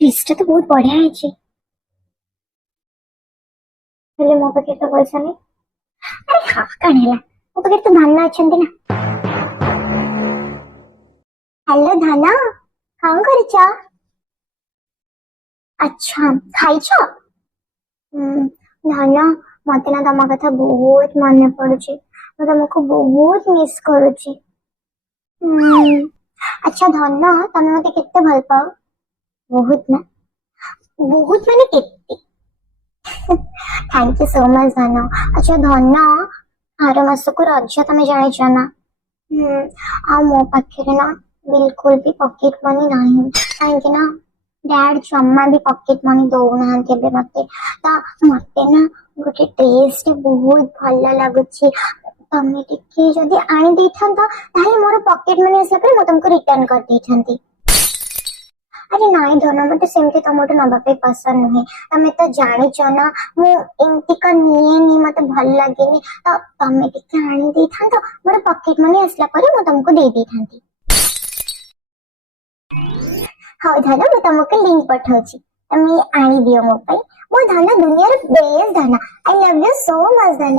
ड्रेसटा तो बहुत बढ़िया है हेले मो पाखे तो पैसा नहीं। अरे हाँ कण है मो पाखे तो धान अच्छा ना। हेलो धाना कौन कर अच्छा खाई धाना मत ना तुम कथा बहुत मन पड़ुची तुमको बहुत मिस करुची। अच्छा धन तुम मत केते भल पाओ बहुत ना बहुत माने केते थैंक यू सो मच धन। अच्छा धन आर मास को रज तुम जाच ना मो पाखे ना बिल्कुल भी पॉकेट मनी नहीं कहीं ना डैड जम्मा भी पॉकेट मनी दौना मत मत ना गोटे ड्रेस बहुत भल लगुच तमें टिके जदि आनी दे था मोर पॉकेट मनी आसला मु तुमको रिटर्न कर दे था। अरे नाई धन मत सेमती तुमठू नवाप पसंद नुहे तमें तो जाच ना मुमती का निये मत भल लगे तो तमें टिके आनी दे था मोर पॉकेट मनी आसला मु तुमको दे दी था। हाँ धन मु तुमको लिंक पठाऊची तमें आनी दियो मो पाई मो धन दुनिया बेस्ट धन I love you so much धन।